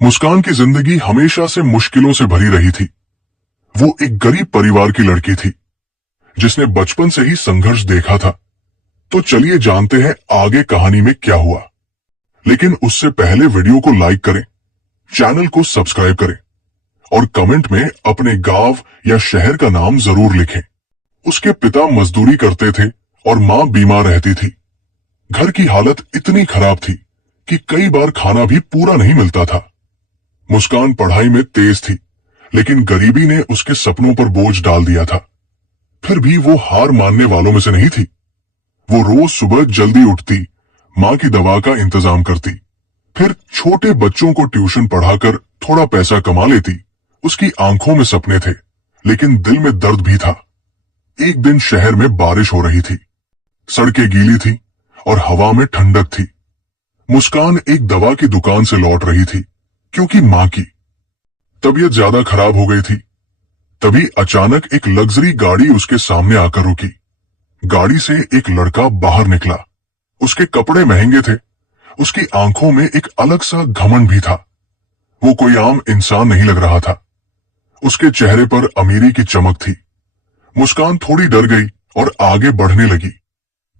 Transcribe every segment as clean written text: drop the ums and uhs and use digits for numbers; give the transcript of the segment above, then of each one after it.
मुस्कान की जिंदगी हमेशा से मुश्किलों से भरी रही थी। वो एक गरीब परिवार की लड़की थी जिसने बचपन से ही संघर्ष देखा था। तो चलिए जानते हैं आगे कहानी में क्या हुआ। लेकिन उससे पहले वीडियो को लाइक करें, चैनल को सब्सक्राइब करें और कमेंट में अपने गांव या शहर का नाम जरूर लिखें। उसके पिता मजदूरी करते थे और मां बीमार रहती थी। घर की हालत इतनी खराब थी कि कई बार खाना भी पूरा नहीं मिलता था। मुस्कान पढ़ाई में तेज थी, लेकिन गरीबी ने उसके सपनों पर बोझ डाल दिया था। फिर भी वो हार मानने वालों में से नहीं थी। वो रोज सुबह जल्दी उठती, मां की दवा का इंतजाम करती, फिर छोटे बच्चों को ट्यूशन पढ़ाकर थोड़ा पैसा कमा लेती। उसकी आंखों में सपने थे, लेकिन दिल में दर्द भी था। एक दिन शहर में बारिश हो रही थी, सड़कें गीली थी और हवा में ठंडक थी। मुस्कान एक दवा की दुकान से लौट रही थी, क्योंकि मां की तबीयत ज्यादा खराब हो गई थी। तभी अचानक एक लग्जरी गाड़ी उसके सामने आकर रुकी। गाड़ी से एक लड़का बाहर निकला। उसके कपड़े महंगे थे, उसकी आंखों में एक अलग सा घमंड भी था। वो कोई आम इंसान नहीं लग रहा था। उसके चेहरे पर अमीरी की चमक थी। मुस्कान थोड़ी डर गई और आगे बढ़ने लगी।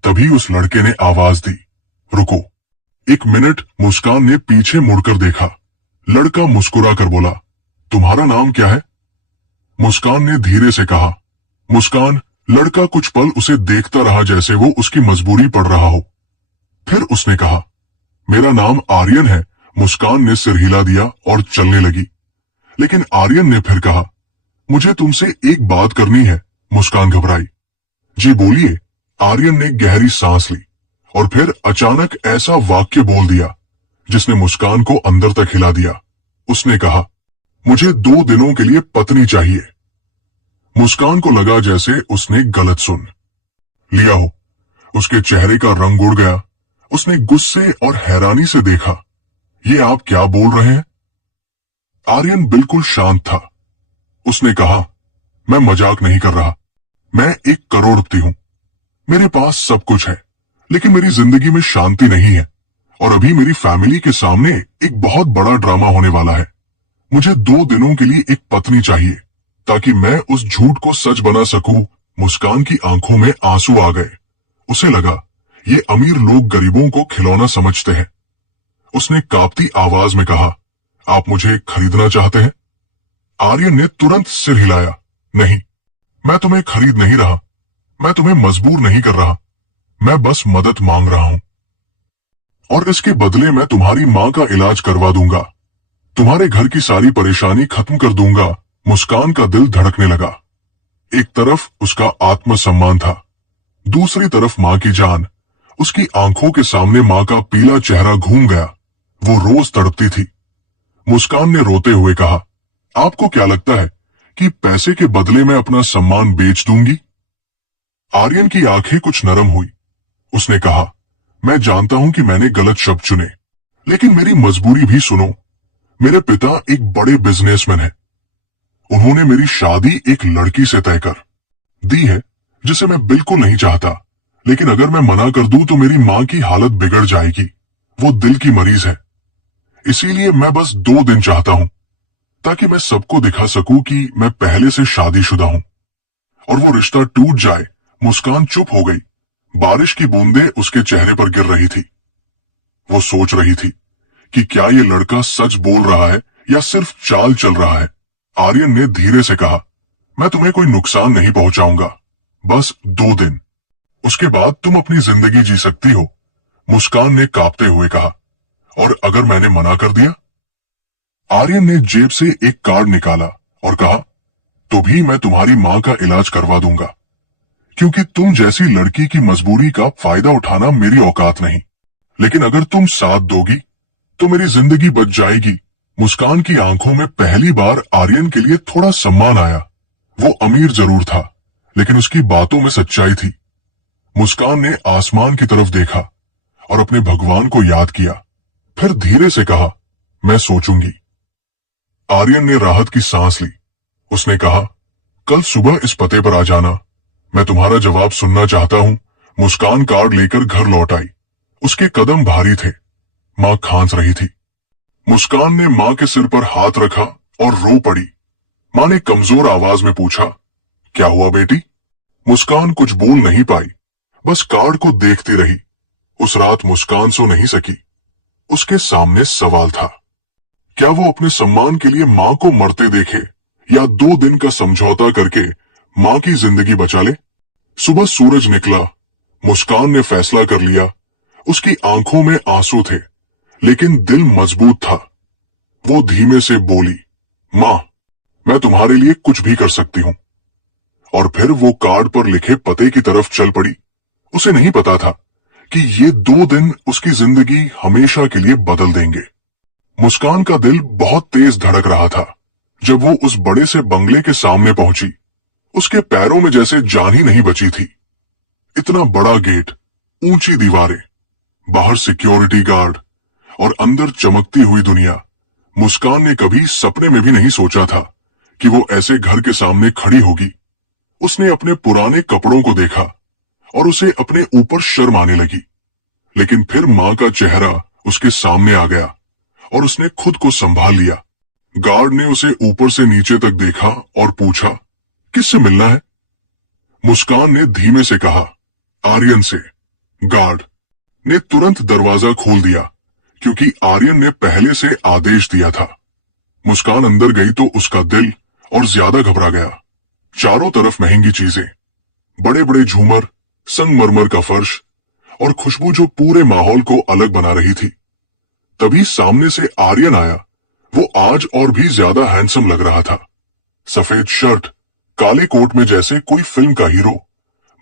तभी उस लड़के ने आवाज दी, रुको। एक मिनट मुस्कान ने पीछे मुड़कर देखा। लड़का मुस्कुरा कर बोला, तुम्हारा नाम क्या है? मुस्कान ने धीरे से कहा। मुस्कान। लड़का कुछ पल उसे देखता रहा, जैसे वो उसकी मजबूरी पड़ रहा हो। फिर उसने कहा, मेरा नाम आर्यन है। मुस्कान ने सिर हिला दिया और चलने लगी। लेकिन आर्यन ने फिर कहा, मुझे तुमसे एक बात करनी है। मुस्कान घबराई। जी बोलिए। आर्यन ने गहरी सांस ली और फिर अचानक ऐसा वाक्य बोल दिया जिसने मुस्कान को अंदर तक हिला दिया। उसने कहा, मुझे 2 दिनों के लिए पत्नी चाहिए। मुस्कान को लगा जैसे उसने गलत सुन लिया हो। उसके चेहरे का रंग उड़ गया। उसने गुस्से और हैरानी से देखा, ये आप क्या बोल रहे हैं? आर्यन बिल्कुल शांत था। उसने कहा, मैं मजाक नहीं कर रहा। मैं 1 करोड़पति हूं। मेरे पास सब कुछ है, लेकिन मेरी जिंदगी में शांति नहीं है और अभी मेरी फैमिली के सामने एक बहुत बड़ा ड्रामा होने वाला है। मुझे 2 दिनों के लिए एक पत्नी चाहिए ताकि मैं उस झूठ को सच बना सकूं। मुस्कान की आंखों में आंसू आ गए। उसे लगा, ये अमीर लोग गरीबों को खिलौना समझते हैं। उसने कांपती आवाज में कहा, आप मुझे खरीदना चाहते हैं? आर्यन ने तुरंत सिर हिलाया। नहीं, मैं तुम्हें खरीद नहीं रहा। मैं तुम्हें मजबूर नहीं कर रहा। मैं बस मदद मांग रहा हूं और इसके बदले मैं तुम्हारी मां का इलाज करवा दूंगा। तुम्हारे घर की सारी परेशानी खत्म कर दूंगा। मुस्कान का दिल धड़कने लगा। एक तरफ उसका आत्मसम्मान था, दूसरी तरफ मां की जान। उसकी आंखों के सामने मां का पीला चेहरा घूम गया। वो रोज तड़पती थी। मुस्कान ने रोते हुए कहा, आपको क्या लगता है कि पैसे के बदले मैं अपना सम्मान बेच दूंगी? आर्यन की आंखें कुछ नरम हुई। उसने कहा, मैं जानता हूं कि मैंने गलत शब्द चुने, लेकिन मेरी मजबूरी भी सुनो। मेरे पिता एक बड़े बिजनेसमैन हैं। उन्होंने मेरी शादी एक लड़की से तय कर दी है जिसे मैं बिल्कुल नहीं चाहता। लेकिन अगर मैं मना कर दूं तो मेरी मां की हालत बिगड़ जाएगी। वो दिल की मरीज है। इसीलिए मैं बस 2 दिन चाहता हूं ताकि मैं सबको दिखा सकूं कि मैं पहले से शादीशुदा हूं और वो रिश्ता टूट जाए। मुस्कान चुप हो गई। बारिश की बूंदें उसके चेहरे पर गिर रही थी। वो सोच रही थी कि क्या ये लड़का सच बोल रहा है या सिर्फ चाल चल रहा है। आर्यन ने धीरे से कहा, मैं तुम्हें कोई नुकसान नहीं पहुंचाऊंगा, बस 2 दिन। उसके बाद तुम अपनी जिंदगी जी सकती हो। मुस्कान ने कांपते हुए कहा, और अगर मैंने मना कर दिया? आर्यन ने जेब से एक कार्ड निकाला और कहा, तो भी मैं तुम्हारी मां का इलाज करवा दूंगा, क्योंकि तुम जैसी लड़की की मजबूरी का फायदा उठाना मेरी औकात नहीं। लेकिन अगर तुम साथ दोगी तो मेरी जिंदगी बच जाएगी। मुस्कान की आंखों में पहली बार आर्यन के लिए थोड़ा सम्मान आया। वो अमीर जरूर था, लेकिन उसकी बातों में सच्चाई थी। मुस्कान ने आसमान की तरफ देखा और अपने भगवान को याद किया। फिर धीरे से कहा, मैं सोचूंगी। आर्यन ने राहत की सांस ली। उसने कहा, कल सुबह इस पते पर आ जाना। मैं तुम्हारा जवाब सुनना चाहता हूं। मुस्कान कार्ड लेकर घर लौट आई। उसके कदम भारी थे। मां खांस रही थी। मुस्कान ने मां के सिर पर हाथ रखा और रो पड़ी। मां ने कमजोर आवाज में पूछा, क्या हुआ बेटी? मुस्कान कुछ बोल नहीं पाई, बस कार्ड को देखती रही। उस रात मुस्कान सो नहीं सकी। उसके सामने सवाल था, क्या वो अपने सम्मान के लिए मां को मरते देखे या 2 दिन का समझौता करके मां की जिंदगी बचा ले? सुबह सूरज निकला। मुस्कान ने फैसला कर लिया। उसकी आंखों में आंसू थे, लेकिन दिल मजबूत था। वो धीमे से बोली, मां, मैं तुम्हारे लिए कुछ भी कर सकती हूं। और फिर वो कार्ड पर लिखे पते की तरफ चल पड़ी। उसे नहीं पता था कि ये 2 दिन उसकी जिंदगी हमेशा के लिए बदल देंगे। मुस्कान का दिल बहुत तेज धड़क रहा था। जब वो उस बड़े से बंगले के सामने पहुंची, उसके पैरों में जैसे जान ही नहीं बची थी। इतना बड़ा गेट, ऊंची दीवारें, बाहर सिक्योरिटी गार्ड और अंदर चमकती हुई दुनिया। मुस्कान ने कभी सपने में भी नहीं सोचा था कि वो ऐसे घर के सामने खड़ी होगी। उसने अपने पुराने कपड़ों को देखा और उसे अपने ऊपर शर्म आने लगी। लेकिन फिर मां का चेहरा उसके सामने आ गया और उसने खुद को संभाल लिया। गार्ड ने उसे ऊपर से नीचे तक देखा और पूछा, किससे मिलना है? मुस्कान ने धीमे से कहा, आर्यन से। गार्ड ने तुरंत दरवाजा खोल दिया, क्योंकि आर्यन ने पहले से आदेश दिया था। मुस्कान अंदर गई तो उसका दिल और ज्यादा घबरा गया। चारों तरफ महंगी चीजें, बड़े बड़े झूमर, संगमरमर का फर्श और खुशबू जो पूरे माहौल को अलग बना रही थी। तभी सामने से आर्यन आया। वो आज और भी ज्यादा हैंडसम लग रहा था। सफेद शर्ट, काले कोट में जैसे कोई फिल्म का हीरो।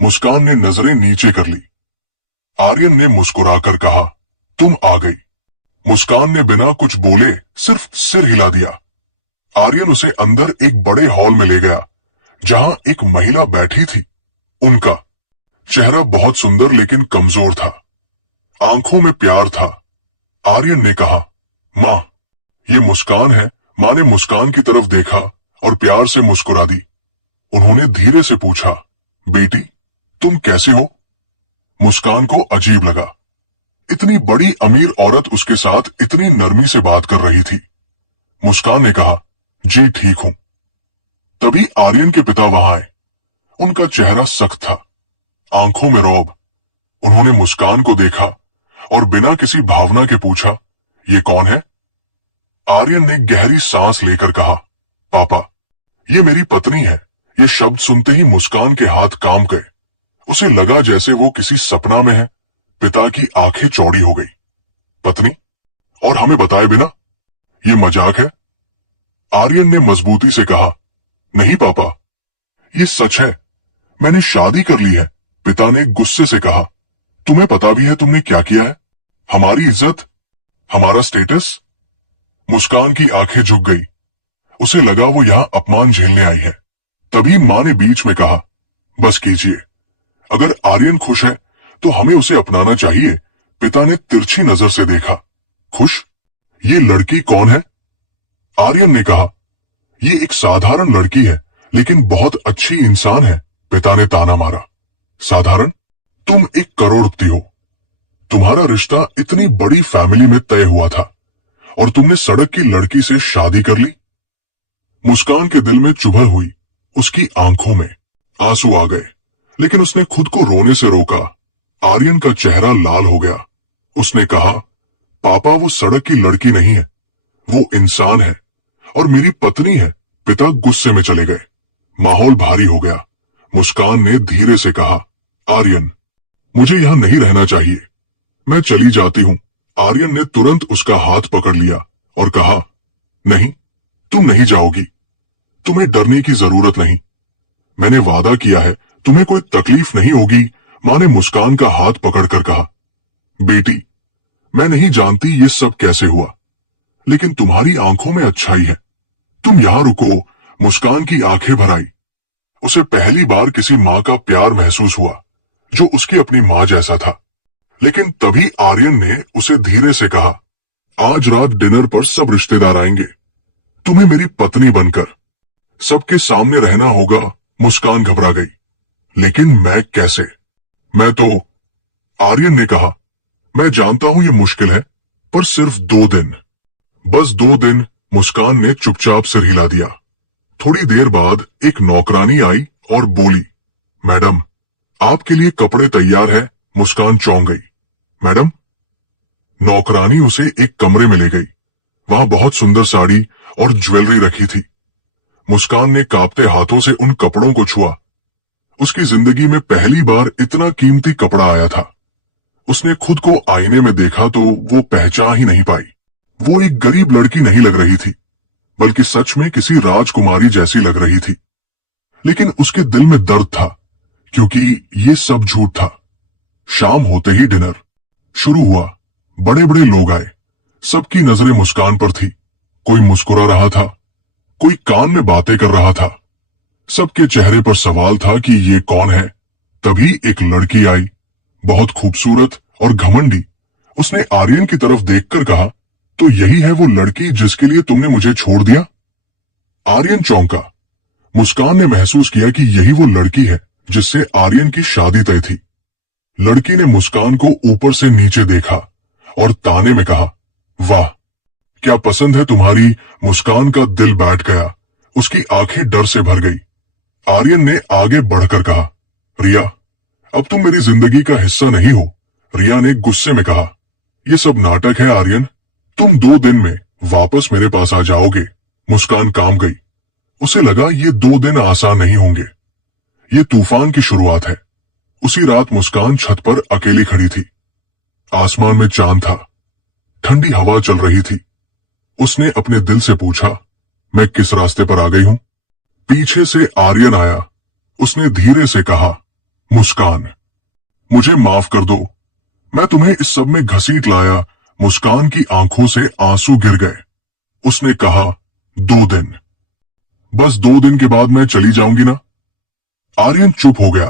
मुस्कान ने नजरें नीचे कर ली। आर्यन ने मुस्कुराकर कहा, तुम आ गई। मुस्कान ने बिना कुछ बोले सिर्फ सिर हिला दिया। आर्यन उसे अंदर एक बड़े हॉल में ले गया, जहां एक महिला बैठी थी। उनका चेहरा बहुत सुंदर लेकिन कमजोर था। आंखों में प्यार था। आर्यन ने कहा, मां, ये मुस्कान है। मां ने मुस्कान की तरफ देखा और प्यार से मुस्कुरा दी। उन्होंने धीरे से पूछा, बेटी, तुम कैसे हो? मुस्कान को अजीब लगा। इतनी बड़ी अमीर औरत उसके साथ इतनी नरमी से बात कर रही थी। मुस्कान ने कहा, जी ठीक हूं। तभी आर्यन के पिता वहां आए। उनका चेहरा सख्त था, आंखों में रौब। उन्होंने मुस्कान को देखा और बिना किसी भावना के पूछा, ये कौन है? आर्यन ने गहरी सांस लेकर कहा, पापा, ये मेरी पत्नी है। ये शब्द सुनते ही मुस्कान के हाथ कांप गए। उसे लगा जैसे वो किसी सपना में है। पिता की आंखें चौड़ी हो गई। पत्नी? और हमें बताए बिना? ये मजाक है? आर्यन ने मजबूती से कहा, नहीं पापा, ये सच है। मैंने शादी कर ली है। पिता ने गुस्से से कहा, तुम्हें पता भी है तुमने क्या किया है? हमारी इज्जत, हमारा स्टेटस? मुस्कान की आंखें झुक गई। उसे लगा वो यहां अपमान झेलने आई है। तभी मां ने बीच में कहा, बस कीजिए। अगर आर्यन खुश है तो हमें उसे अपनाना चाहिए। पिता ने तिरछी नजर से देखा। खुश? ये लड़की कौन है? आर्यन ने कहा, ये एक साधारण लड़की है, लेकिन बहुत अच्छी इंसान है। पिता ने ताना मारा। साधारण? तुम एक करोड़पति हो। तुम्हारा रिश्ता इतनी बड़ी फैमिली में तय हुआ था और तुमने सड़क की लड़की से शादी कर ली। मुस्कान के दिल में चुभन हुई। उसकी आंखों में आंसू आ गए, लेकिन उसने खुद को रोने से रोका। आर्यन का चेहरा लाल हो गया। उसने कहा, पापा, वो सड़क की लड़की नहीं है, वो इंसान है और मेरी पत्नी है। पिता गुस्से में चले गए। माहौल भारी हो गया। मुस्कान ने धीरे से कहा, आर्यन, मुझे यहां नहीं रहना चाहिए, मैं चली जाती हूं। आर्यन ने तुरंत उसका हाथ पकड़ लिया और कहा, नहीं, तुम नहीं जाओगी। तुम्हें डरने की जरूरत नहीं। मैंने वादा किया है, तुम्हें कोई तकलीफ नहीं होगी। मां ने मुस्कान का हाथ पकड़कर कहा, बेटी, मैं नहीं जानती ये सब कैसे हुआ, लेकिन तुम्हारी आंखों में अच्छाई है। तुम यहां रुको। मुस्कान की आंखें भर आई। उसे पहली बार किसी मां का प्यार महसूस हुआ, जो उसकी अपनी मां जैसा था। लेकिन तभी आर्यन ने उसे धीरे से कहा, आज रात डिनर पर सब रिश्तेदार आएंगे। तुम्हें मेरी पत्नी बनकर सबके सामने रहना होगा। मुस्कान घबरा गई। लेकिन मैं कैसे? मैं तो, आर्यन ने कहा, मैं जानता हूं ये मुश्किल है, पर सिर्फ 2 दिन। बस 2 दिन मुस्कान ने चुपचाप सिर हिला दिया। थोड़ी देर बाद एक नौकरानी आई और बोली, मैडम, आपके लिए कपड़े तैयार है। मुस्कान चौंक गई। मैडम? नौकरानी उसे एक कमरे में ले गई। वहां बहुत सुंदर साड़ी और ज्वेलरी रखी थी। मुस्कान ने कांपते हाथों से उन कपड़ों को छुआ। उसकी जिंदगी में पहली बार इतना कीमती कपड़ा आया था। उसने खुद को आईने में देखा तो वो पहचान ही नहीं पाई। वो एक गरीब लड़की नहीं लग रही थी, बल्कि सच में किसी राजकुमारी जैसी लग रही थी। लेकिन उसके दिल में दर्द था, क्योंकि ये सब झूठ था। शाम होते ही डिनर शुरू हुआ। बड़े बड़े लोग आए। सबकी नजरें मुस्कान पर थी। कोई मुस्कुरा रहा था, कोई कान में बातें कर रहा था। सबके चेहरे पर सवाल था कि ये कौन है। तभी एक लड़की आई, बहुत खूबसूरत और घमंडी। उसने आर्यन की तरफ देखकर कहा, तो यही है वो लड़की जिसके लिए तुमने मुझे छोड़ दिया? आर्यन चौंका। मुस्कान ने महसूस किया कि यही वो लड़की है जिससे आर्यन की शादी तय थी। लड़की ने मुस्कान को ऊपर से नीचे देखा और ताने में कहा, वाह, क्या पसंद है तुम्हारी। मुस्कान का दिल बैठ गया। उसकी आंखें डर से भर गई। आर्यन ने आगे बढ़कर कहा, रिया, अब तुम मेरी जिंदगी का हिस्सा नहीं हो। रिया ने गुस्से में कहा, यह सब नाटक है आर्यन, तुम 2 दिन में वापस मेरे पास आ जाओगे। मुस्कान कांप गई। उसे लगा ये 2 दिन आसान नहीं होंगे। ये तूफान की शुरुआत है। उसी रात मुस्कान छत पर अकेली खड़ी थी। आसमान में चांद था। ठंडी हवा चल रही थी। उसने अपने दिल से पूछा, मैं किस रास्ते पर आ गई हूं? पीछे से आर्यन आया। उसने धीरे से कहा, मुस्कान, मुझे माफ कर दो। मैं तुम्हें इस सब में घसीट लाया। मुस्कान की आंखों से आंसू गिर गए। उसने कहा, 2 दिन, बस 2 दिन के बाद मैं चली जाऊंगी ना? आर्यन चुप हो गया।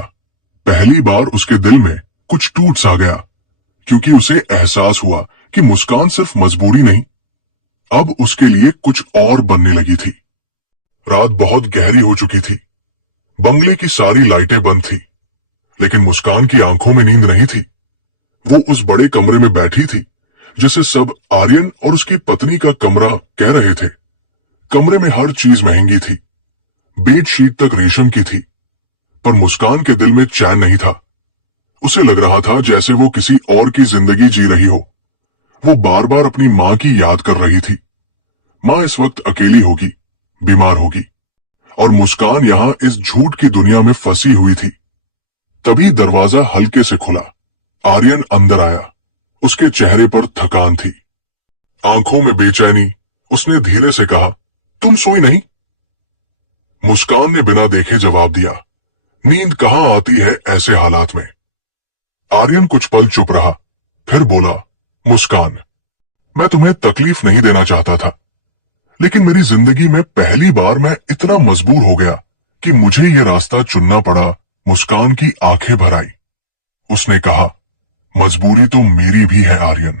पहली बार उसके दिल में कुछ टूट सा गया, क्योंकि उसे एहसास हुआ कि मुस्कान सिर्फ मजबूरी नहीं, अब उसके लिए कुछ और बनने लगी थी। रात बहुत गहरी हो चुकी थी। बंगले की सारी लाइटें बंद थी, लेकिन मुस्कान की आंखों में नींद नहीं थी। वो उस बड़े कमरे में बैठी थी जिसे सब आर्यन और उसकी पत्नी का कमरा कह रहे थे। कमरे में हर चीज महंगी थी। बेडशीट तक रेशम की थी। पर मुस्कान के दिल में चैन नहीं था। उसे लग रहा था जैसे वो किसी और की जिंदगी जी रही हो। वो बार बार अपनी मां की याद कर रही थी। मां इस वक्त अकेली होगी, बीमार होगी, और मुस्कान यहां इस झूठ की दुनिया में फंसी हुई थी। तभी दरवाजा हल्के से खुला। आर्यन अंदर आया। उसके चेहरे पर थकान थी, आंखों में बेचैनी। उसने धीरे से कहा, तुम सोई नहीं? मुस्कान ने बिना देखे जवाब दिया, नींद कहां आती है ऐसे हालात में। आर्यन कुछ पल चुप रहा, फिर बोला, मुस्कान, मैं तुम्हें तकलीफ नहीं देना चाहता था, लेकिन मेरी जिंदगी में पहली बार मैं इतना मजबूर हो गया कि मुझे ये रास्ता चुनना पड़ा। मुस्कान की आंखें भर आई। उसने कहा, मजबूरी तो मेरी भी है आर्यन।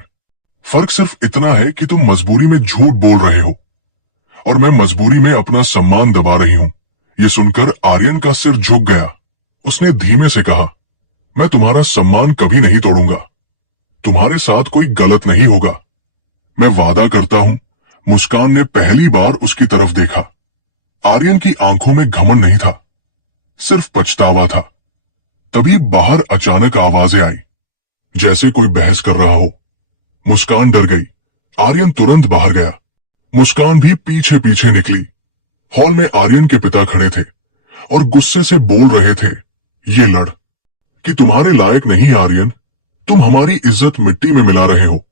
फर्क सिर्फ इतना है कि तुम मजबूरी में झूठ बोल रहे हो और मैं मजबूरी में अपना सम्मान दबा रही हूं। यह सुनकर आर्यन का सिर झुक गया। उसने धीमे से कहा, मैं तुम्हारा सम्मान कभी नहीं तोड़ूंगा। तुम्हारे साथ कोई गलत नहीं होगा, मैं वादा करता हूं। मुस्कान ने पहली बार उसकी तरफ देखा। आर्यन की आंखों में घमंड नहीं था, सिर्फ पछतावा था। तभी बाहर अचानक आवाजें आई, जैसे कोई बहस कर रहा हो। मुस्कान डर गई। आर्यन तुरंत बाहर गया। मुस्कान भी पीछे पीछे निकली। हॉल में आर्यन के पिता खड़े थे और गुस्से से बोल रहे थे, ये लड़ कि तुम्हारे लायक नहीं आर्यन, तुम हमारी इज्जत मिट्टी में मिला रहे हो।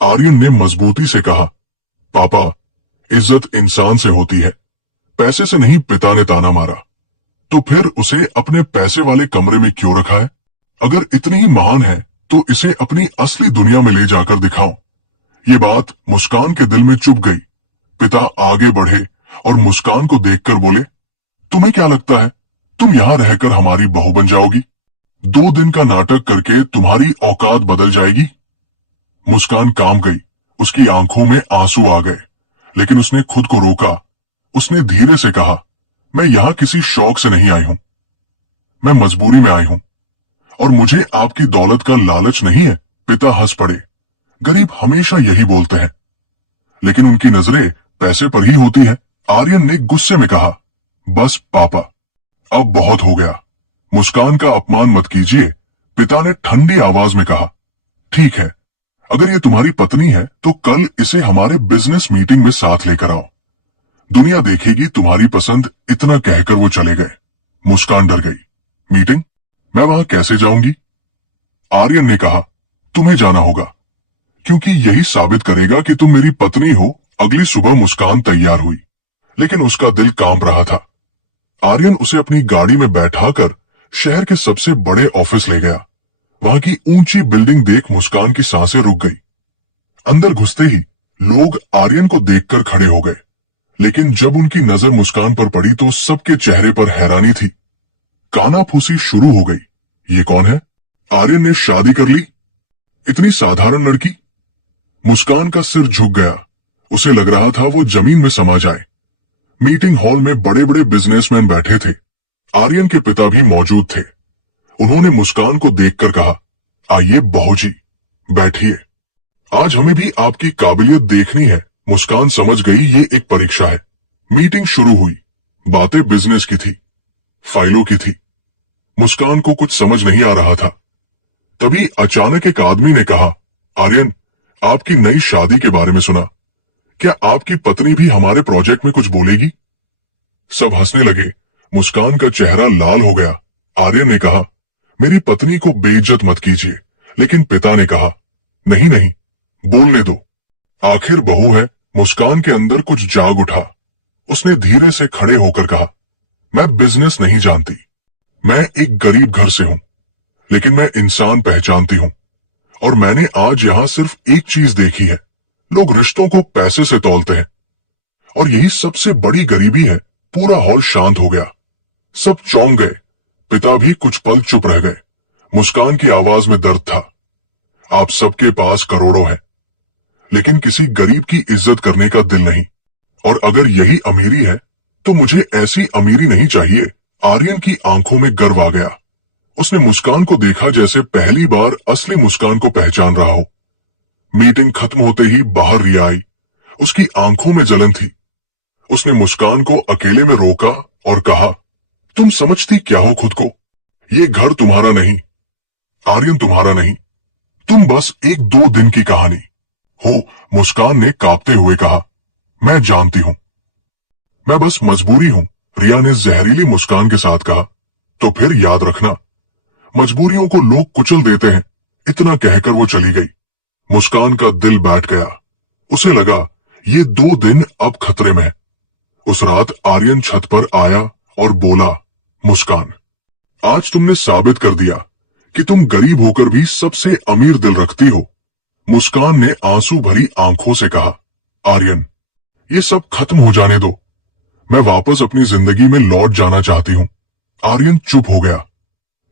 आर्यन ने मजबूती से कहा, पापा, इज्जत इंसान से होती है, पैसे से नहीं। पिता ने ताना मारा। तो फिर उसे अपने पैसे वाले कमरे में क्यों रखा है? अगर इतनी ही महान है तो इसे अपनी असली दुनिया में ले जाकर दिखाओ। ये बात मुस्कान के दिल में चुभ गई। पिता आगे बढ़े और मुस्कान को देखकर बोले, तुम्हें क्या लगता है तुम यहां रहकर हमारी बहू बन जाओगी? 2 दिन का नाटक करके तुम्हारी औकात बदल जाएगी? मुस्कान कांप गई। उसकी आंखों में आंसू आ गए, लेकिन उसने खुद को रोका। उसने धीरे से कहा, मैं यहां किसी शौक से नहीं आई हूं, मैं मजबूरी में आई हूं, और मुझे आपकी दौलत का लालच नहीं है। पिता हंस पड़े। गरीब हमेशा यही बोलते हैं, लेकिन उनकी नजरें पैसे पर ही होती हैं। आर्यन ने गुस्से में कहा, बस पापा, अब बहुत हो गया। मुस्कान का अपमान मत कीजिए, पिता ने ठंडी आवाज में कहा। ठीक है, अगर ये तुम्हारी पत्नी है तो कल इसे हमारे बिजनेस मीटिंग में साथ लेकर आओ। दुनिया देखेगी तुम्हारी पसंद। इतना कहकर वो चले गए। मुस्कान डर गई। मीटिंग? मैं वहां कैसे जाऊंगी? आर्यन ने कहा, तुम्हें जाना होगा, क्योंकि यही साबित करेगा कि तुम मेरी पत्नी हो। अगली सुबह मुस्कान तैयार हुई, लेकिन उसका दिल कांप रहा था। आर्यन उसे अपनी गाड़ी में बैठाकर शहर के सबसे बड़े ऑफिस ले गया। वहां की ऊंची बिल्डिंग देख मुस्कान की सांसें रुक गई। अंदर घुसते ही लोग आर्यन को देखकर खड़े हो गए, लेकिन जब उनकी नजर मुस्कान पर पड़ी तो सबके चेहरे पर हैरानी थी। कानाफूसी शुरू हो गई। ये कौन है? आर्यन ने शादी कर ली? इतनी साधारण लड़की? मुस्कान का सिर झुक गया। उसे लग रहा था वो जमीन में समा जाए। मीटिंग हॉल में बड़े बड़े बिजनेसमैन बैठे थे। आर्यन के पिता भी मौजूद थे। उन्होंने मुस्कान को देखकर कहा, आइए बहू जी, बैठिए। आज हमें भी आपकी काबिलियत देखनी है। मुस्कान समझ गई ये एक परीक्षा है। मीटिंग शुरू हुई। बातें बिजनेस की थी, फाइलों की थी। मुस्कान को कुछ समझ नहीं आ रहा था। तभी अचानक एक आदमी ने कहा, आर्यन, आपकी नई शादी के बारे में सुना। क्या आपकी पत्नी भी हमारे प्रोजेक्ट में कुछ बोलेगी? सब हंसने लगे। मुस्कान का चेहरा लाल हो गया। आर्यन ने कहा, मेरी पत्नी को बेइज्जत मत कीजिए। लेकिन पिता ने कहा, नहीं नहीं, बोलने दो, आखिर बहू है। मुस्कान के अंदर कुछ जाग उठा। उसने धीरे से खड़े होकर कहा, मैं बिजनेस नहीं जानती, मैं एक गरीब घर से हूं, लेकिन मैं इंसान पहचानती हूं। और मैंने आज यहां सिर्फ एक चीज देखी है, लोग रिश्तों को पैसे से तौलते हैं, और यही सबसे बड़ी गरीबी है। पूरा हॉल शांत हो गया। सब चौंक गए। पिता भी कुछ पल चुप रह गए। मुस्कान की आवाज में दर्द था। आप सबके पास करोड़ों हैं, लेकिन किसी गरीब की इज्जत करने का दिल नहीं। और अगर यही अमीरी है तो मुझे ऐसी अमीरी नहीं चाहिए। आर्यन की आंखों में गर्व आ गया। उसने मुस्कान को देखा जैसे पहली बार असली मुस्कान को पहचान रहा हो। मीटिंग खत्म होते ही बाहर रिया आई। उसकी आंखों में जलन थी। उसने मुस्कान को अकेले में रोका और कहा, तुम समझती क्या हो खुद को? ये घर तुम्हारा नहीं, आर्यन तुम्हारा नहीं, तुम बस एक दो दिन की कहानी हो। मुस्कान ने कांपते हुए कहा, मैं जानती हूं, मैं बस मजबूरी हूं। रिया ने जहरीली मुस्कान के साथ कहा, तो फिर याद रखना, मजबूरियों को लोग कुचल देते हैं। इतना कहकर वो चली गई। मुस्कान का दिल बैठ गया। उसे लगा ये 2 दिन अब खतरे में है। उस रात आर्यन छत पर आया और बोला, मुस्कान, आज तुमने साबित कर दिया कि तुम गरीब होकर भी सबसे अमीर दिल रखती हो। मुस्कान ने आंसू भरी आंखों से कहा, आर्यन, ये सब खत्म हो जाने दो, मैं वापस अपनी जिंदगी में लौट जाना चाहती हूं। आर्यन चुप हो गया,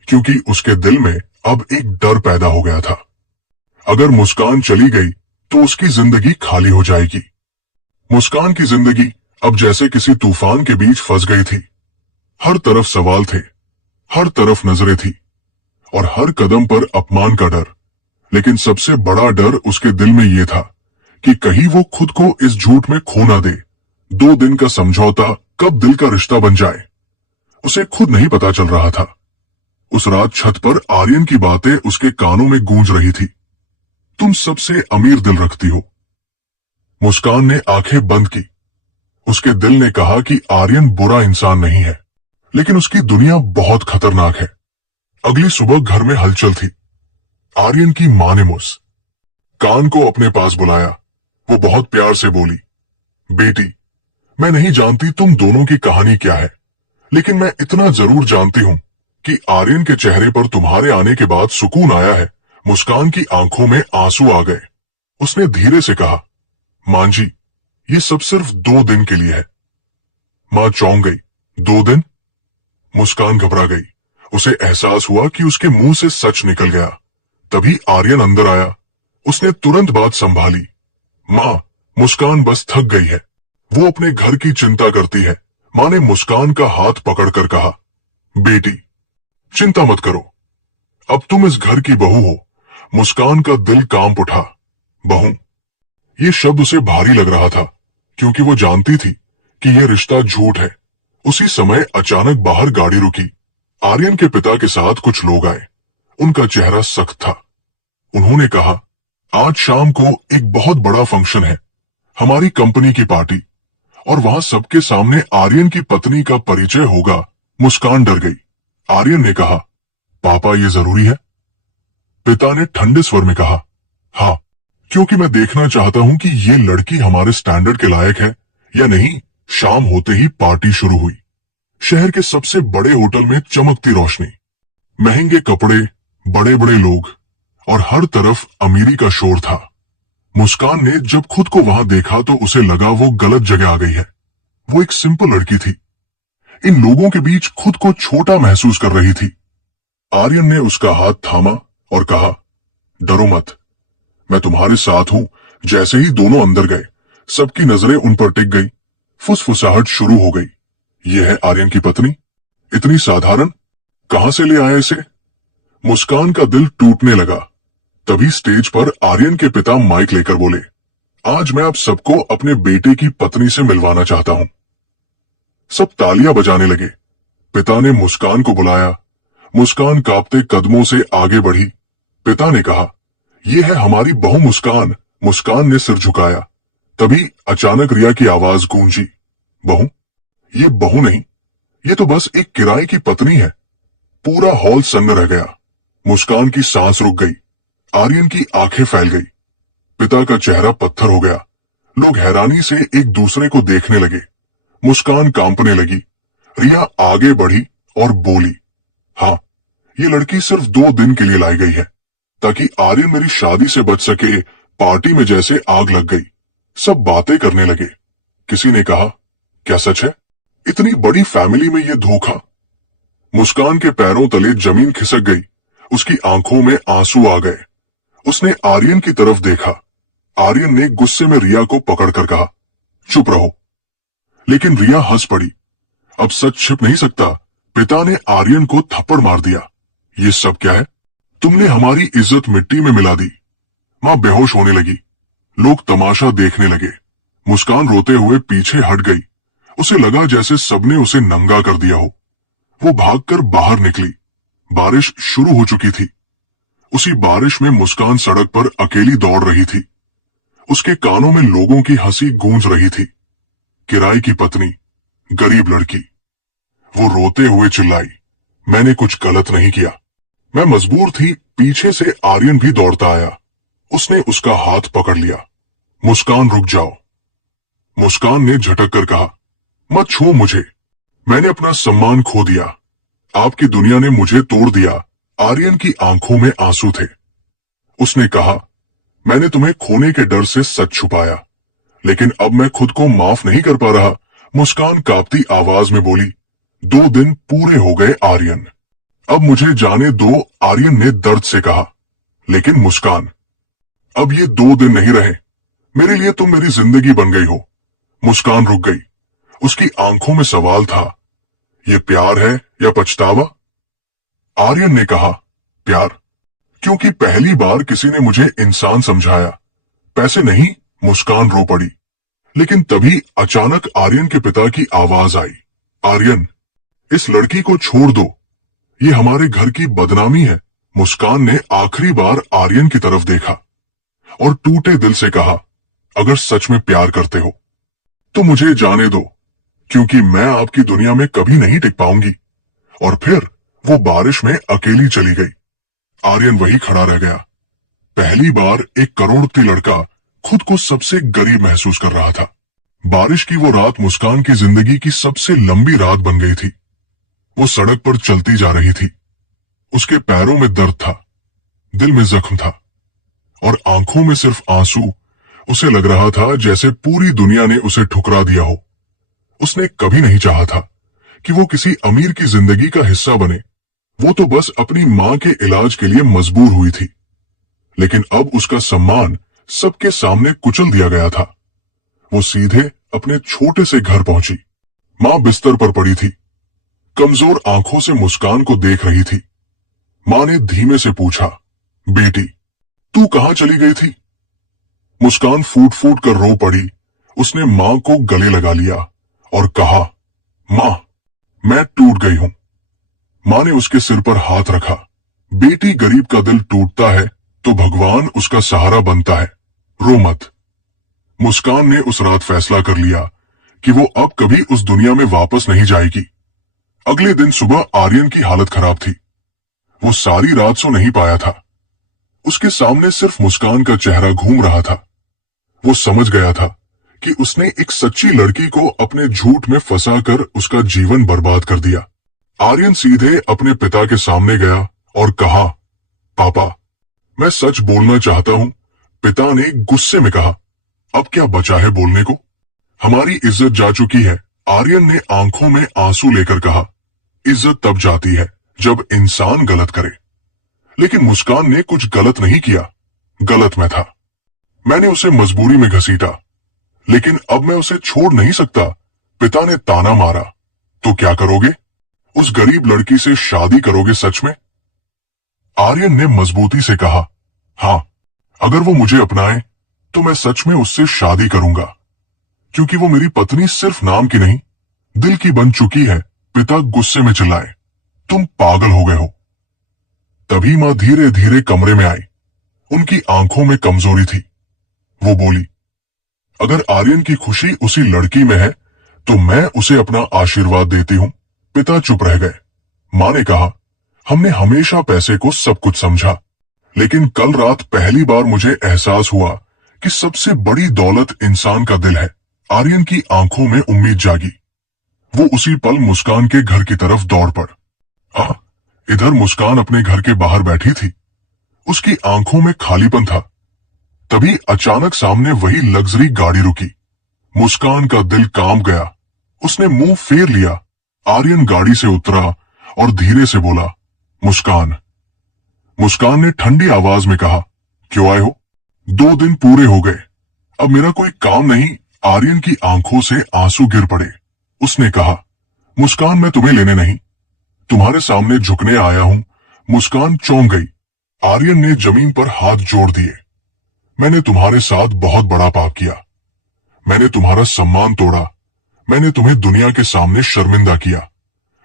क्योंकि उसके दिल में अब एक डर पैदा हो गया था। अगर मुस्कान चली गई तो उसकी जिंदगी खाली हो जाएगी। मुस्कान की जिंदगी अब जैसे किसी तूफान के बीच फंस गई थी। हर तरफ सवाल थे, हर तरफ नजरें थी, और हर कदम पर अपमान का डर। लेकिन सबसे बड़ा डर उसके दिल में यह था कि कहीं वो खुद को इस झूठ में खो ना दे। 2 दिन का समझौता कब दिल का रिश्ता बन जाए, उसे खुद नहीं पता चल रहा था। उस रात छत पर आर्यन की बातें उसके कानों में गूंज रही थी। तुम सबसे अमीर दिल रखती हो। मुस्कान ने आंखें बंद की। उसके दिल ने कहा कि आर्यन बुरा इंसान नहीं है, लेकिन उसकी दुनिया बहुत खतरनाक है। अगली सुबह घर में हलचल थी। आर्यन की मां ने मुस्कान को अपने पास बुलाया। वो बहुत प्यार से बोली, बेटी, मैं नहीं जानती तुम दोनों की कहानी क्या है, लेकिन मैं इतना जरूर जानती हूं कि आर्यन के चेहरे पर तुम्हारे आने के बाद सुकून आया है। मुस्कान की आंखों में आंसू आ गए। उसने धीरे से कहा, मां जी, ये सब सिर्फ 2 दिन के लिए है। मां चौंक गई। 2 दिन? मुस्कान घबरा गई। उसे एहसास हुआ कि उसके मुंह से सच निकल गया। तभी आर्यन अंदर आया। उसने तुरंत बात संभाली। मां, मुस्कान बस थक गई है, वो अपने घर की चिंता करती है। मां ने मुस्कान का हाथ पकड़कर कहा, बेटी, चिंता मत करो, अब तुम इस घर की बहू हो। मुस्कान का दिल कांप उठा। बहू, ये शब्द उसे भारी लग रहा था, क्योंकि वो जानती थी कि यह रिश्ता झूठ है। उसी समय अचानक बाहर गाड़ी रुकी। आर्यन के पिता के साथ कुछ लोग आए। उनका चेहरा सख्त था। उन्होंने कहा, आज शाम को एक बहुत बड़ा फंक्शन है, हमारी कंपनी की पार्टी, और वहां सबके सामने आर्यन की पत्नी का परिचय होगा। मुस्कान डर गई। आर्यन ने कहा, पापा ये जरूरी है? पिता ने ठंडे स्वर में कहा, हाँ, क्योंकि मैं देखना चाहता हूं कि ये लड़की हमारे स्टैंडर्ड के लायक है या नहीं। शाम होते ही पार्टी शुरू हुई। शहर के सबसे बड़े होटल में चमकती रोशनी, महंगे कपड़े, बड़े बड़े लोग, और हर तरफ अमीरी का शोर था। मुस्कान ने जब खुद को वहां देखा तो उसे लगा वो गलत जगह आ गई है। वो एक सिंपल लड़की थी, इन लोगों के बीच खुद को छोटा महसूस कर रही थी। आर्यन ने उसका हाथ थामा और कहा, डरो मत, मैं तुम्हारे साथ हूं। जैसे ही दोनों अंदर गए, सबकी नजरें उन पर टिक गई। फुसफुसाहट शुरू हो गई। यह है आर्यन की पत्नी, इतनी साधारण, कहां से ले आया इसे? मुस्कान का दिल टूटने लगा। तभी स्टेज पर आर्यन के पिता माइक लेकर बोले, आज मैं आप सबको अपने बेटे की पत्नी से मिलवाना चाहता हूं। सब तालियां बजाने लगे। पिता ने मुस्कान को बुलाया। मुस्कान कांपते कदमों से आगे बढ़ी। पिता ने कहा, यह है हमारी बहू मुस्कान। मुस्कान ने सिर झुकाया। तभी अचानक रिया की आवाज गूंजी, बहू? ये बहू नहीं, ये तो बस एक किराए की पत्नी है। पूरा हॉल सन्न रह गया। मुस्कान की सांस रुक गई। आर्यन की आंखें फैल गई। पिता का चेहरा पत्थर हो गया। लोग हैरानी से एक दूसरे को देखने लगे। मुस्कान कांपने लगी। रिया आगे बढ़ी और बोली, हाँ, ये लड़की सिर्फ 2 दिन के लिए लाई गई है, ताकि आर्यन मेरी शादी से बच सके। पार्टी में जैसे आग लग गई। सब बातें करने लगे। किसी ने कहा, क्या सच है? इतनी बड़ी फैमिली में ये धोखा? मुस्कान के पैरों तले जमीन खिसक गई। उसकी आंखों में आंसू आ गए। उसने आर्यन की तरफ देखा। आर्यन ने गुस्से में रिया को पकड़कर कहा, चुप रहो। लेकिन रिया हंस पड़ी। अब सच छिप नहीं सकता। पिता ने आर्यन को थप्पड़ मार दिया। ये सब क्या है? तुमने हमारी इज्जत मिट्टी में मिला दी। मां बेहोश होने लगी। लोग तमाशा देखने लगे। मुस्कान रोते हुए पीछे हट गई। उसे लगा जैसे सबने उसे नंगा कर दिया हो। वो भागकर बाहर निकली। बारिश शुरू हो चुकी थी। उसी बारिश में मुस्कान सड़क पर अकेली दौड़ रही थी। उसके कानों में लोगों की हंसी गूंज रही थी। किराए की पत्नी, गरीब लड़की। वो रोते हुए चिल्लाई, मैंने कुछ गलत नहीं किया, मैं मजबूर थी। पीछे से आर्यन भी दौड़ता आया। उसने उसका हाथ पकड़ लिया। मुस्कान, रुक जाओ। मुस्कान ने झटक कर कहा, मत छू मुझे, मैंने अपना सम्मान खो दिया। आपकी दुनिया ने मुझे तोड़ दिया। आर्यन की आंखों में आंसू थे। उसने कहा, मैंने तुम्हें खोने के डर से सच छुपाया, लेकिन अब मैं खुद को माफ नहीं कर पा रहा। मुस्कान कांपती आवाज में बोली, 2 दिन पूरे हो गए आर्यन, अब मुझे जाने दो। आर्यन ने दर्द से कहा। लेकिन मुस्कान, अब ये 2 दिन नहीं रहे। मेरे लिए तुम मेरी जिंदगी बन गई हो। मुस्कान रुक गई। उसकी आंखों में सवाल था, ये प्यार है या पछतावा? आर्यन ने कहा, प्यार, क्योंकि पहली बार किसी ने मुझे इंसान समझाया, पैसे नहीं। मुस्कान रो पड़ी। लेकिन तभी अचानक आर्यन के पिता की आवाज आई, आर्यन, इस लड़की को छोड़ दो, ये हमारे घर की बदनामी है। मुस्कान ने आखिरी बार आर्यन की तरफ देखा और टूटे दिल से कहा, अगर सच में प्यार करते हो तो मुझे जाने दो, क्योंकि मैं आपकी दुनिया में कभी नहीं टिक पाऊंगी। और फिर वो बारिश में अकेली चली गई। आर्यन वही खड़ा रह गया। पहली बार एक करोड़पति लड़का खुद को सबसे गरीब महसूस कर रहा था। बारिश की वो रात मुस्कान की जिंदगी की सबसे लंबी रात बन गई थी। वो सड़क पर चलती जा रही थी। उसके पैरों में दर्द था, दिल में जख्म था, और आंखों में सिर्फ आंसू। उसे लग रहा था जैसे पूरी दुनिया ने उसे ठुकरा दिया हो। उसने कभी नहीं चाहा था कि वो किसी अमीर की जिंदगी का हिस्सा बने। वो तो बस अपनी मां के इलाज के लिए मजबूर हुई थी। लेकिन अब उसका सम्मान सबके सामने कुचल दिया गया था। वो सीधे अपने छोटे से घर पहुंची। मां बिस्तर पर पड़ी थी, कमजोर आंखों से मुस्कान को देख रही थी। मां ने धीमे से पूछा, बेटी, तू कहां चली गई थी? मुस्कान फूट फूट कर रो पड़ी। उसने मां को गले लगा लिया और कहा, मां, मैं टूट गई हूं। मां ने उसके सिर पर हाथ रखा। बेटी गरीब का दिल टूटता है तो भगवान उसका सहारा बनता है, रो मत। मुस्कान ने उस रात फैसला कर लिया कि वो अब कभी उस दुनिया में वापस नहीं जाएगी। अगले दिन सुबह आर्यन की हालत खराब थी। वो सारी रात सो नहीं पाया था। उसके सामने सिर्फ मुस्कान का चेहरा घूम रहा था। वो समझ गया था कि उसने एक सच्ची लड़की को अपने झूठ में फंसाकर उसका जीवन बर्बाद कर दिया। आर्यन सीधे अपने पिता के सामने गया और कहा, पापा, मैं सच बोलना चाहता हूं। पिता ने गुस्से में कहा, अब क्या बचा है बोलने को? हमारी इज्जत जा चुकी है। आर्यन ने आंखों में आंसू लेकर कहा, इज्जत तब जाती है जब इंसान गलत करे। लेकिन मुस्कान ने कुछ गलत नहीं किया, गलत मैं था। मैंने उसे मजबूरी में घसीटा, लेकिन अब मैं उसे छोड़ नहीं सकता। पिता ने ताना मारा, तो क्या करोगे? उस गरीब लड़की से शादी करोगे सच में? आर्यन ने मजबूती से कहा, हां, अगर वो मुझे अपनाए तो मैं सच में उससे शादी करूंगा, क्योंकि वो मेरी पत्नी सिर्फ नाम की नहीं, दिल की बन चुकी है। पिता गुस्से में चिल्लाए, तुम पागल हो गए हो। तभी मां धीरे धीरे कमरे में आई। उनकी आंखों में कमजोरी थी। वो बोली, अगर आर्यन की खुशी उसी लड़की में है तो मैं उसे अपना आशीर्वाद देती हूं। पिता चुप रह गए। मां ने कहा, हमने हमेशा पैसे को सब कुछ समझा, लेकिन कल रात पहली बार मुझे एहसास हुआ कि सबसे बड़ी दौलत इंसान का दिल है। आर्यन की आंखों में उम्मीद जागी। वो उसी पल मुस्कान के घर की तरफ दौड़ पड़ा। इधर मुस्कान अपने घर के बाहर बैठी थी। उसकी आंखों में खालीपन था। तभी अचानक सामने वही लग्जरी गाड़ी रुकी। मुस्कान का दिल कांप गया। उसने मुंह फेर लिया। आर्यन गाड़ी से उतरा और धीरे से बोला, मुस्कान। मुस्कान ने ठंडी आवाज में कहा, क्यों आए हो? 2 दिन पूरे हो गए, अब मेरा कोई काम नहीं। आर्यन की आंखों से आंसू गिर पड़े। उसने कहा, मुस्कान, मैं तुम्हें लेने नहीं, तुम्हारे सामने झुकने आया हूं। मुस्कान चौंक गई। आर्यन ने जमीन पर हाथ जोड़ दिए। मैंने तुम्हारे साथ बहुत बड़ा पाप किया। मैंने तुम्हारा सम्मान तोड़ा। मैंने तुम्हें दुनिया के सामने शर्मिंदा किया।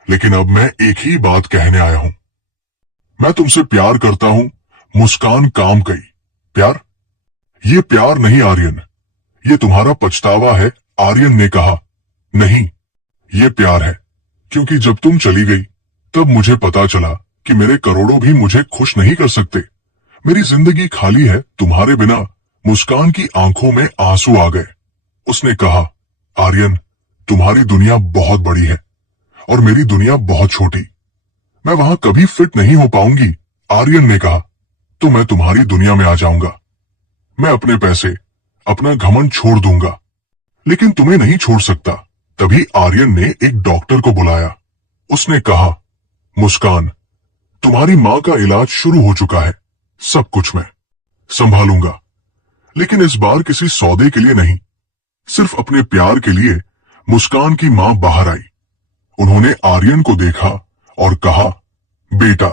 लेकिन अब मैं एक ही बात कहने आया हूं, मैं तुमसे प्यार करता हूं। मुस्कान कांप गई। प्यार? ये प्यार नहीं आर्यन, ये तुम्हारा पछतावा है। आर्यन ने कहा, नहीं, ये प्यार है, क्योंकि जब तुम चली गई तब मुझे पता चला कि मेरे करोड़ों भी मुझे खुश नहीं कर सकते। मेरी जिंदगी खाली है तुम्हारे बिना। मुस्कान की आंखों में आंसू आ गए। उसने कहा, आर्यन, तुम्हारी दुनिया बहुत बड़ी है और मेरी दुनिया बहुत छोटी। मैं वहां कभी फिट नहीं हो पाऊंगी। आर्यन ने कहा, तो मैं तुम्हारी दुनिया में आ जाऊंगा। मैं अपने पैसे, अपना घमंड छोड़ दूंगा, लेकिन तुम्हें नहीं छोड़ सकता। तभी आर्यन ने एक डॉक्टर को बुलाया। उसने कहा, मुस्कान, तुम्हारी मां का इलाज शुरू हो चुका है। सब कुछ मैं संभालूंगा, लेकिन इस बार किसी सौदे के लिए नहीं, सिर्फ अपने प्यार के लिए। मुस्कान की मां बाहर आई। उन्होंने आर्यन को देखा और कहा, बेटा,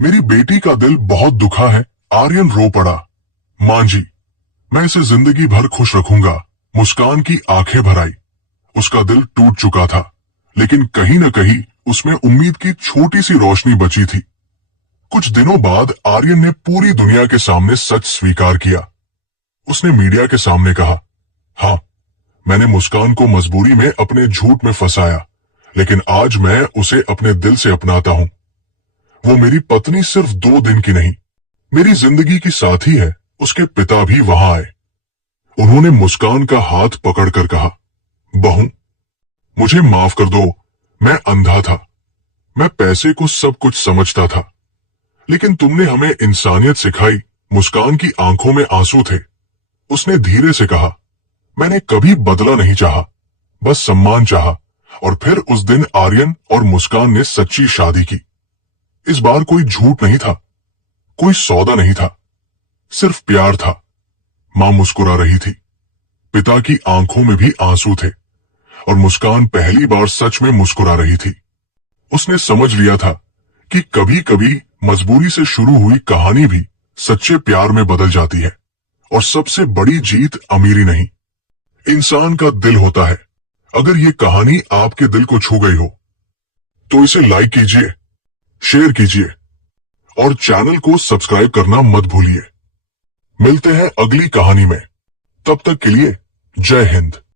मेरी बेटी का दिल बहुत दुखा है। आर्यन रो पड़ा। मां जी, मैं इसे जिंदगी भर खुश रखूंगा। मुस्कान की आंखें भर आई। उसका दिल टूट चुका था, लेकिन कहीं न कहीं उसमें उम्मीद की छोटी सी रोशनी बची थी। कुछ दिनों बाद आर्यन ने पूरी दुनिया के सामने सच स्वीकार किया। उसने मीडिया के सामने कहा, हां, मैंने मुस्कान को मजबूरी में अपने झूठ में फंसाया, लेकिन आज मैं उसे अपने दिल से अपनाता हूं। वो मेरी पत्नी सिर्फ 2 दिन की नहीं, मेरी जिंदगी की साथी है। उसके पिता भी वहां आए। उन्होंने मुस्कान का हाथ पकड़कर कहा, बहू, मुझे माफ कर दो। मैं अंधा था। मैं पैसे को सब कुछ समझता था, लेकिन तुमने हमें इंसानियत सिखाई। मुस्कान की आंखों में आंसू थे। उसने धीरे से कहा, मैंने कभी बदला नहीं चाहा, बस सम्मान चाहा। और फिर उस दिन आर्यन और मुस्कान ने सच्ची शादी की। इस बार कोई झूठ नहीं था, कोई सौदा नहीं था, सिर्फ प्यार था। मां मुस्कुरा रही थी। पिता की आंखों में भी आंसू थे और मुस्कान पहली बार सच में मुस्कुरा रही थी। उसने समझ लिया था कि कभी कभी मजबूरी से शुरू हुई कहानी भी सच्चे प्यार में बदल जाती है। और सबसे बड़ी जीत अमीरी नहीं, इंसान का दिल होता है। अगर ये कहानी आपके दिल को छू गई हो तो इसे लाइक कीजिए, शेयर कीजिए और चैनल को सब्सक्राइब करना मत भूलिए। मिलते हैं अगली कहानी में, तब तक के लिए जय हिंद।